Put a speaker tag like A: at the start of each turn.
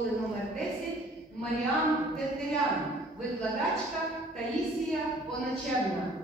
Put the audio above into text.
A: школи номер 10 Маріан Тетерян, викладачка Таїсія Поначевна.